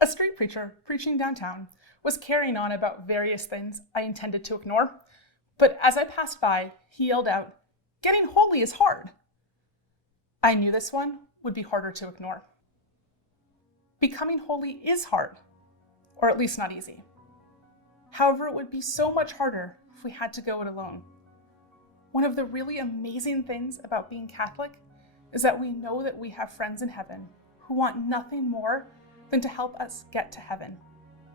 A street preacher preaching downtown was carrying on about various things I intended to ignore, but as I passed by, he yelled out, "Getting holy is hard." I knew this one would be harder to ignore. Becoming holy is hard, or at least not easy. However, it would be so much harder if we had to go it alone. One of the really amazing things about being Catholic is that we know that we have friends in heaven who want nothing more than to help us get to heaven,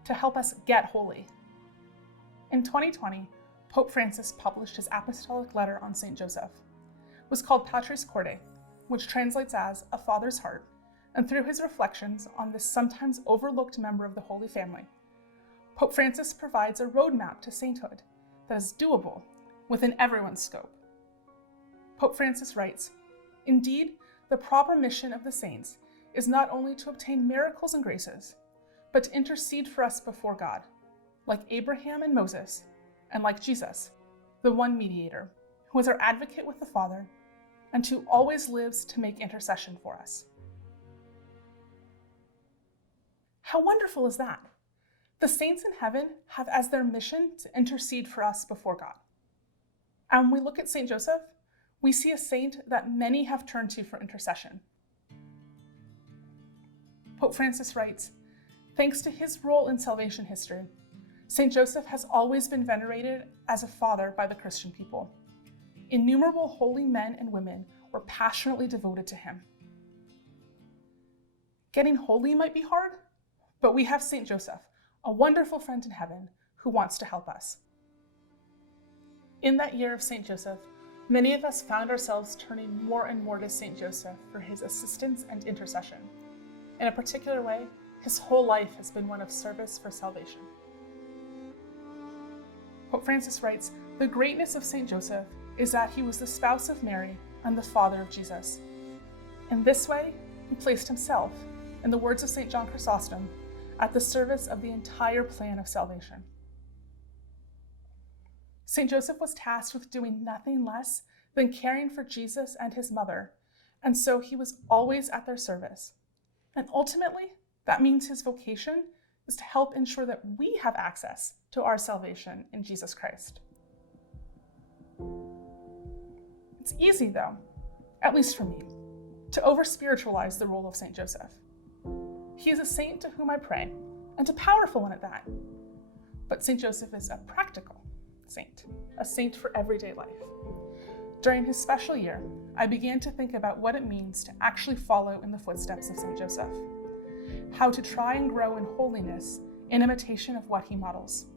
to help us get holy. In 2020, Pope Francis published his apostolic letter on St. Joseph. It was called Patris Corde, which translates as a father's heart, and through his reflections on this sometimes overlooked member of the Holy Family, Pope Francis provides a roadmap to sainthood that is doable within everyone's scope. Pope Francis writes, "Indeed, the proper mission of the saints is not only to obtain miracles and graces, but to intercede for us before God, like Abraham and Moses, and like Jesus, the one mediator, who is our advocate with the Father, and who always lives to make intercession for us." How wonderful is that? The saints in heaven have as their mission to intercede for us before God. And when we look at St. Joseph, we see a saint that many have turned to for intercession. Pope Francis writes, "Thanks to his role in salvation history, St. Joseph has always been venerated as a father by the Christian people. Innumerable holy men and women were passionately devoted to him." Getting holy might be hard, but we have St. Joseph, a wonderful friend in heaven who wants to help us. In that year of St. Joseph, many of us found ourselves turning more and more to St. Joseph for his assistance and intercession. In a particular way, his whole life has been one of service for salvation. Pope Francis writes, "The greatness of St. Joseph is that he was the spouse of Mary and the father of Jesus. In this way, he placed himself, in the words of St. John Chrysostom, at the service of the entire plan of salvation." St. Joseph was tasked with doing nothing less than caring for Jesus and his mother, and so he was always at their service. And ultimately, that means his vocation is to help ensure that we have access to our salvation in Jesus Christ. It's easy, though, at least for me, to over-spiritualize the role of St. Joseph. He is a saint to whom I pray, and a powerful one at that. But St. Joseph is a practical saint, a saint for everyday life. During his special year, I began to think about what it means to actually follow in the footsteps of St. Joseph, how to try and grow in holiness in imitation of what he models.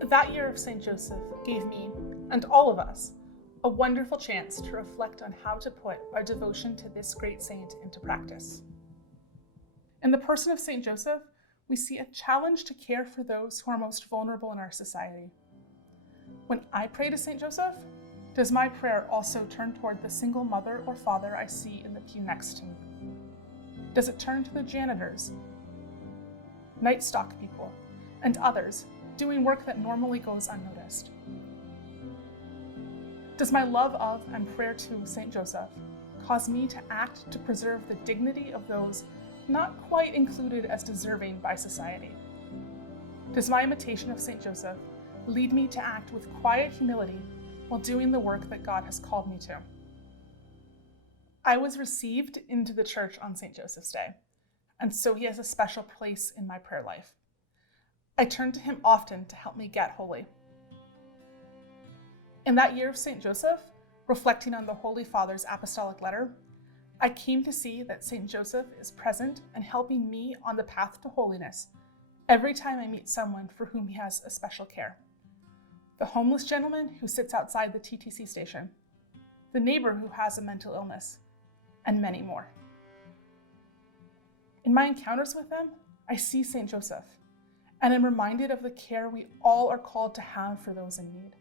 That year of St. Joseph gave me, and all of us, a wonderful chance to reflect on how to put our devotion to this great saint into practice. In the person of St. Joseph, we see a challenge to care for those who are most vulnerable in our society. When I pray to St. Joseph, does my prayer also turn toward the single mother or father I see in the pew next to me? Does it turn to the janitors, night stock people, and others doing work that normally goes unnoticed? Does my love of and prayer to St. Joseph cause me to act to preserve the dignity of those not quite included as deserving by society? Does my imitation of St. Joseph lead me to act with quiet humility while doing the work that God has called me to? I was received into the church on St. Joseph's Day, and so he has a special place in my prayer life. I turn to him often to help me get holy. In that year of St. Joseph, reflecting on the Holy Father's apostolic letter, I came to see that St. Joseph is present and helping me on the path to holiness every time I meet someone for whom he has a special care. The homeless gentleman who sits outside the TTC station, the neighbor who has a mental illness, and many more. In my encounters with them, I see St. Joseph, and am reminded of the care we all are called to have for those in need.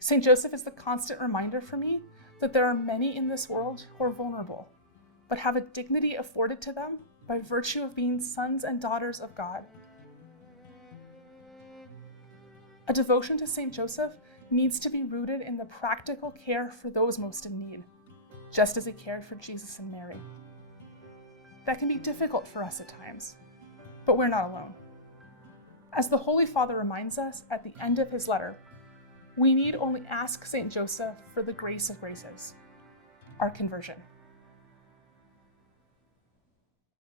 St. Joseph is the constant reminder for me that there are many in this world who are vulnerable, but have a dignity afforded to them by virtue of being sons and daughters of God. A devotion to St. Joseph needs to be rooted in the practical care for those most in need, just as he cared for Jesus and Mary. that can be difficult for us at times, but we're not alone. As the Holy Father reminds us at the end of his letter, we need only ask St. Joseph for the grace of graces, our conversion.